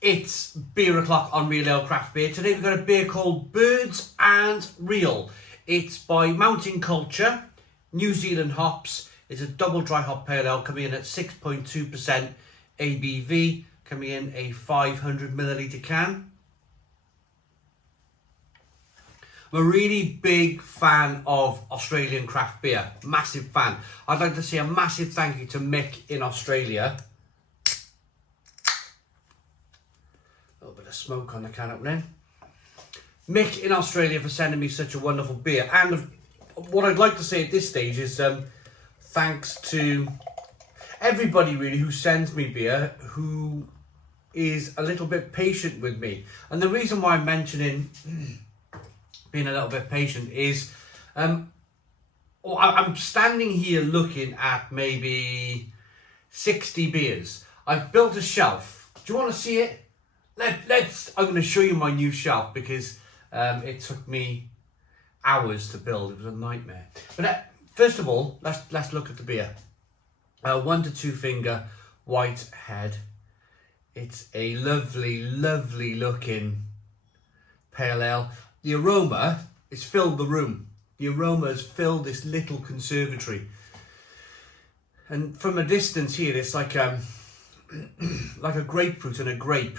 It's beer o'clock on Real Ale Craft Beer. Today we've got a beer called Birds and Real. It's by Mountain Culture, New Zealand hops. It's a double dry hop pale ale coming in at 6.2% ABV, coming in a 500 milliliter can. I'm a really big fan of Australian craft beer, massive fan. I'd like to say a massive thank you to Mick in Australia. A little bit of smoke on the can opening. Mick in Australia for sending me such a wonderful beer. And what I'd like to say at this stage is thanks to everybody really who sends me beer, who is a little bit patient with me. And the reason why I'm mentioning being a little bit patient is I'm standing here looking at maybe 60 beers. I've built a shelf. Do you want to see it? I'm going to show you my new shelf because it took me hours to build. It was a nightmare. But first of all, let's look at the beer. 1 to 2 finger white head. It's a lovely, lovely looking pale ale. The aroma has filled the room. The aroma has filled this little conservatory. And from a distance here, it's like a grapefruit and a grape.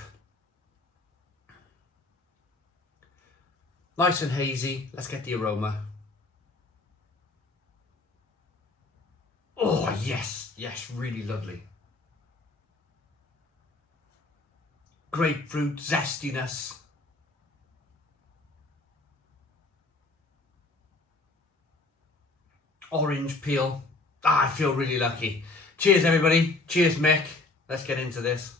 Nice and hazy. Let's get the aroma. Oh, yes. Yes, really lovely. Grapefruit, zestiness. Orange peel. I feel really lucky. Cheers, everybody. Cheers, Mick. Let's get into this.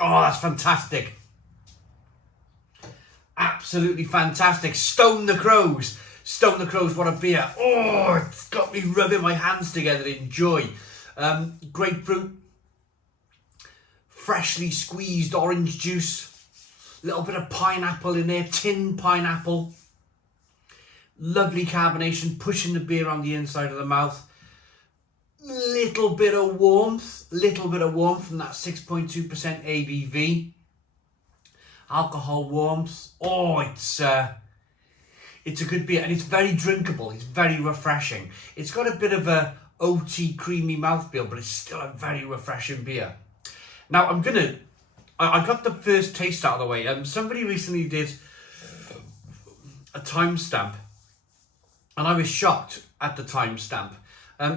Oh, that's fantastic. Absolutely fantastic. Stone the Crows. Stone the Crows, what a beer. Oh, it's got me rubbing my hands together in joy. Grapefruit, freshly squeezed orange juice, a little bit of pineapple in there, tinned pineapple, lovely carbonation, pushing the beer on the inside of the mouth, little bit of warmth from that 6.2% ABV, alcohol warmth. Oh, it's a good beer, and it's very drinkable. It's very refreshing. It's got a bit of a oaty, creamy mouthfeel, but it's still a very refreshing beer. Now I got the first taste out of the way. Somebody recently did a timestamp, and I was shocked at the timestamp.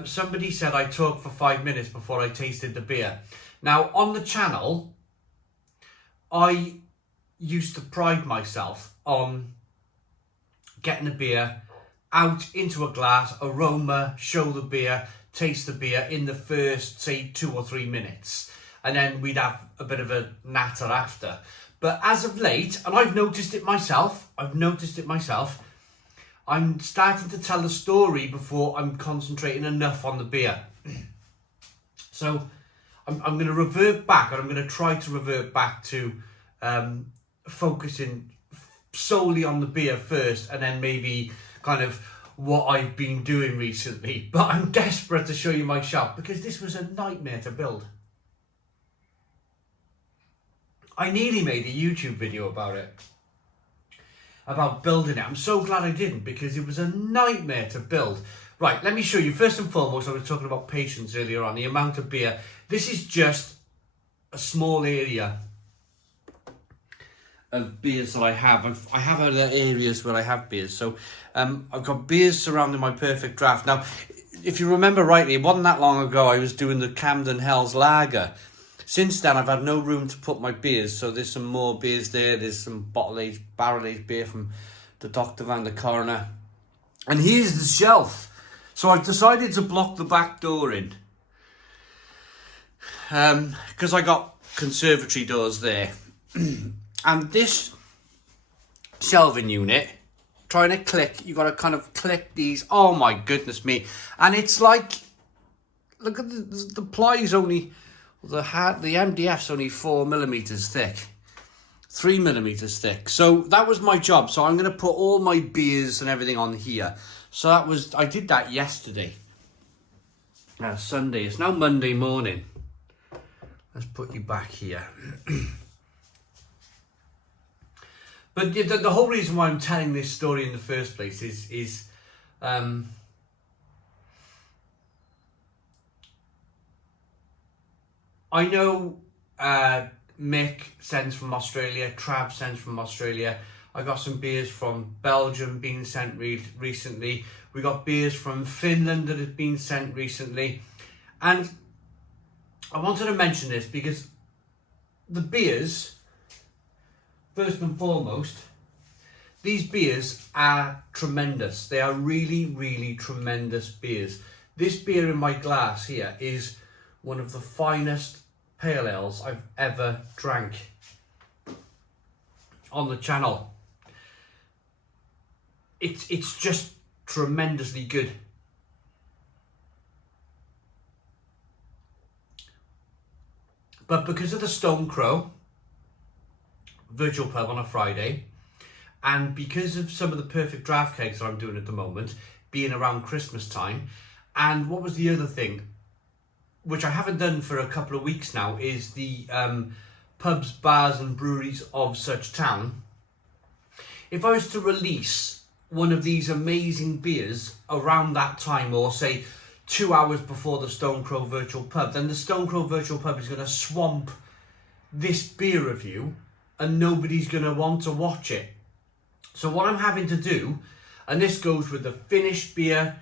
Somebody said I talked for 5 minutes before I tasted the beer. Now on the channel, I used to pride myself on getting a beer out into a glass, aroma, show the beer, taste the beer in the first, say, 2 or 3 minutes. And then we'd have a bit of a natter after. But as of late, and I've noticed it myself, I'm starting to tell the story before I'm concentrating enough on the beer. So I'm going to revert back, and I'm going to try to revert back to focusing solely on the beer first, and then maybe kind of what I've been doing recently. But I'm desperate to show you my shelf because this was a nightmare to build. I nearly made a YouTube video about it, about building it. I'm so glad I didn't because it was a nightmare to build. Right, let me show you. First and foremost, I was talking about patience earlier on, the amount of beer. This is just a small area of beers that I have. I have other areas where I have beers. So I've got beers surrounding my perfect draft. Now, if you remember rightly, it wasn't that long ago I was doing the Camden Hells Lager. Since then, I've had no room to put my beers. So there's some more beers there. There's some bottle-aged, barrel-aged beer from the doctor around the corner. And here's the shelf. So I've decided to block the back door in. Because I got conservatory doors there. And this shelving unit, trying to click, you got to kind of click these. Oh my goodness me. And it's like, look at the ply's only, the MDF's only 4 millimeters thick. 3mm thick. So that was my job. So I'm going to put all my beers and everything on here. So I did that yesterday. Sunday. It's now Monday morning. Let's put you back here. But the whole reason why I'm telling this story in the first place is I know Mick sends from Australia, Trav sends from Australia. I got some beers from Belgium being sent recently. We got beers from Finland that have been sent recently. And I wanted to mention this because the beers, first and foremost, these beers are tremendous. They are really, really tremendous beers. This beer in my glass here is one of the finest pale ales I've ever drank on the channel. It's just tremendously good. But because of the Stone Crow virtual pub on a Friday, and because of some of the perfect draft kegs that I'm doing at the moment, being around Christmas time, and what was the other thing, which I haven't done for a couple of weeks now, is the pubs, bars and breweries of such town. If I was to release one of these amazing beers around that time, or say 2 hours before the Stone Crow virtual pub, then the Stone Crow virtual pub is going to swamp this beer review and nobody's going to want to watch it. So what I'm having to do, and this goes with the Finnish beer,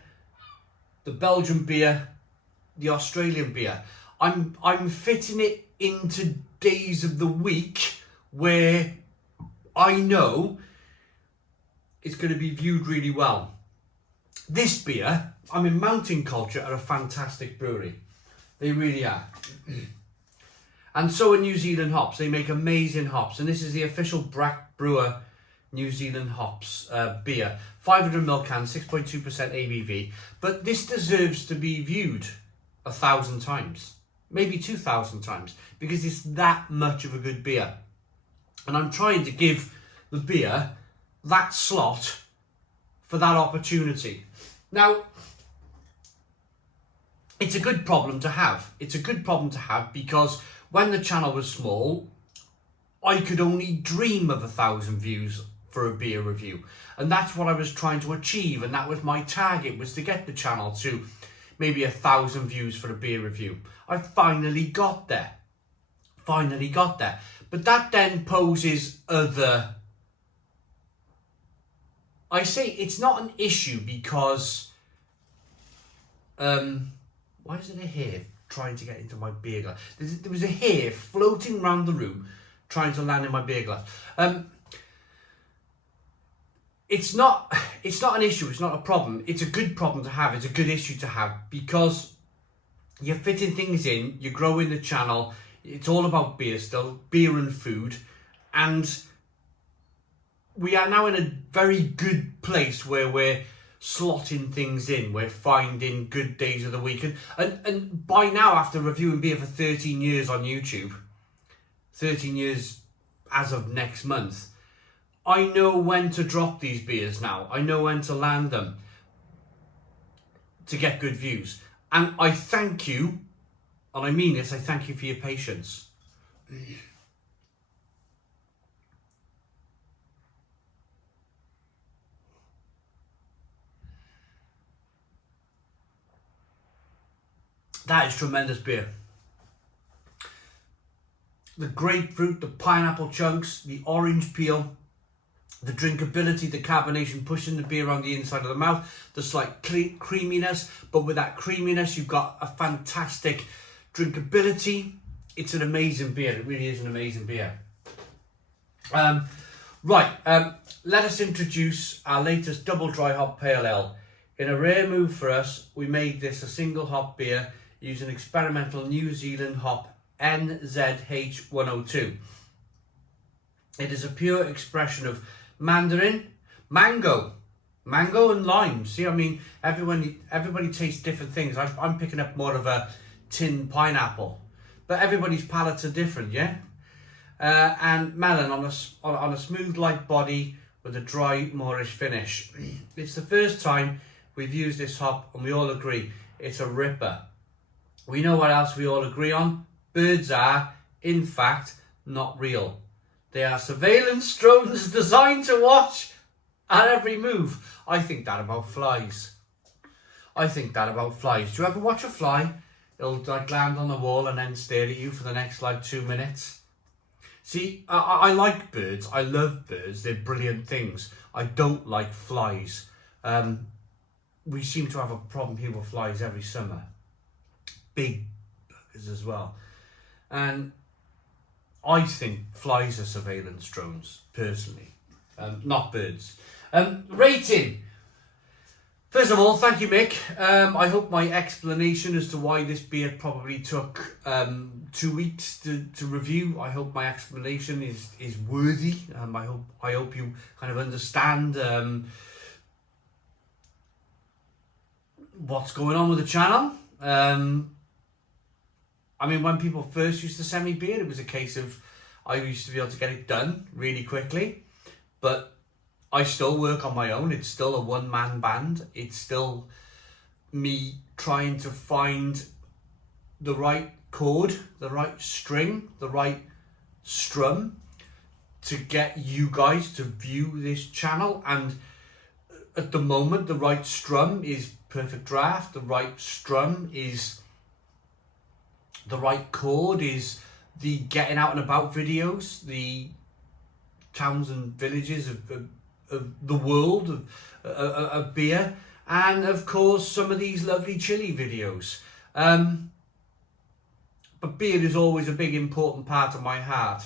the Belgian beer, the Australian beer, I'm fitting it into days of the week where I know it's going to be viewed really well. This beer, I mean, Mountain Culture are a fantastic brewery. They really are. And so are New Zealand Hops. They make amazing hops. And this is the official Brack Brewer New Zealand Hops beer. 500ml can, 6.2% ABV. But this deserves to be viewed 1,000 times. Maybe 2,000 times. Because it's that much of a good beer. And I'm trying to give the beer that slot for that opportunity. Now, it's a good problem to have. It's a good problem to have because when the channel was small, I could only dream of 1,000 views for a beer review. And that's what I was trying to achieve. And that was my target, was to get the channel to maybe 1,000 views for a beer review. I finally got there. Finally got there. But that then poses other... I say it's not an issue because... why is there a hair trying to get into my beer glass? There was a hair floating around the room trying to land in my beer glass. It's not an issue, it's not a problem. It's a good problem to have, it's a good issue to have because you're fitting things in, you're growing the channel, it's all about beer still, beer and food, and we are now in a very good place where we're slotting things in, we're finding good days of the week, and by now, after reviewing beer for 13 years on YouTube, 13 years as of next month, I know when to drop these beers now. I know when to land them to get good views. And I thank you, and I mean this, I thank you for your patience. That is tremendous beer. The grapefruit, the pineapple chunks, the orange peel, the drinkability, the carbonation pushing the beer on the inside of the mouth, the slight creaminess, but with that creaminess you've got a fantastic drinkability. It's an amazing beer, it really is an amazing beer. Let us introduce our latest double dry hop pale ale. In a rare move for us, we made this a single hop beer using experimental New Zealand hop NZH102. It is a pure expression of mandarin, mango and lime. See, I mean, everybody tastes different things. I'm picking up more of a tin pineapple, but everybody's palates are different, yeah? and melon on a smooth light body with a dry Moorish finish. It's the first time we've used this hop and we all agree it's a ripper. We know what else we all agree on. Birds are, in fact, not real. They are surveillance drones designed to watch at every move. I think that about flies. Do you ever watch a fly? It'll like land on the wall and then stare at you for the next like 2 minutes. See, I like birds. I love birds. They're brilliant things. I don't like flies. We seem to have a problem here with flies every summer. Big buggers as well. And I think flies are surveillance drones, personally. Not birds. Rating. First of all, thank you, Mick. I hope my explanation as to why this beer probably took 2 weeks to review, I hope my explanation is worthy. I hope you kind of understand what's going on with the channel. I mean, when people first used to send me beer, it was a case of I used to be able to get it done really quickly, but I still work on my own. It's still a one-man band. It's still me trying to find the right chord, the right string, the right strum to get you guys to view this channel. And at the moment, the right strum is Perfect Draft. The right strum is, the right chord is the getting out and about videos, the towns and villages of the world of beer, and of course some of these lovely chili videos. But beer is always a big important part of my heart.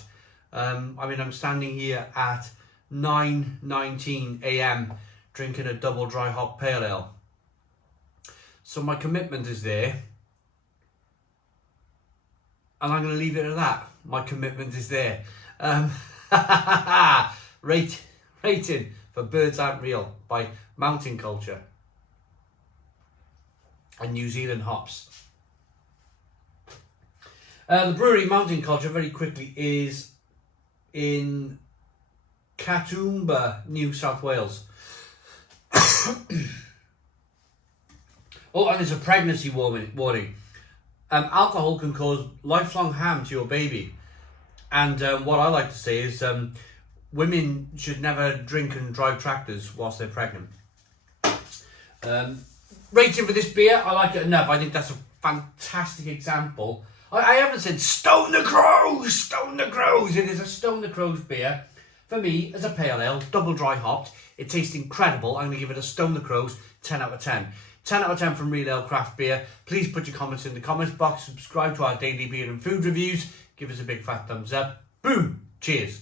I mean, I'm standing here at 9:19 a.m. drinking a double dry hop pale ale. So my commitment is there. And I'm going to leave it at that. My commitment is there. Rating for Birds Aren't Real by Mountain Culture and New Zealand Hops. The brewery Mountain Culture, very quickly, is in Katoomba, New South Wales. Oh, and there's a pregnancy warning. Alcohol can cause lifelong harm to your baby. And what I like to say is women should never drink and drive tractors whilst they're pregnant. Rating for this beer, I like it enough. I think that's a fantastic example. I haven't said Stone the Crows. It is a Stone the Crows beer. For me, as a pale ale, double dry hopped, it tastes incredible. I'm going to give it a Stone the Crows 10 out of 10. 10 out of 10 from Real Ale Craft Beer. Please put your comments in the comments box. Subscribe to our daily beer and food reviews. Give us a big fat thumbs up. Boom. Cheers.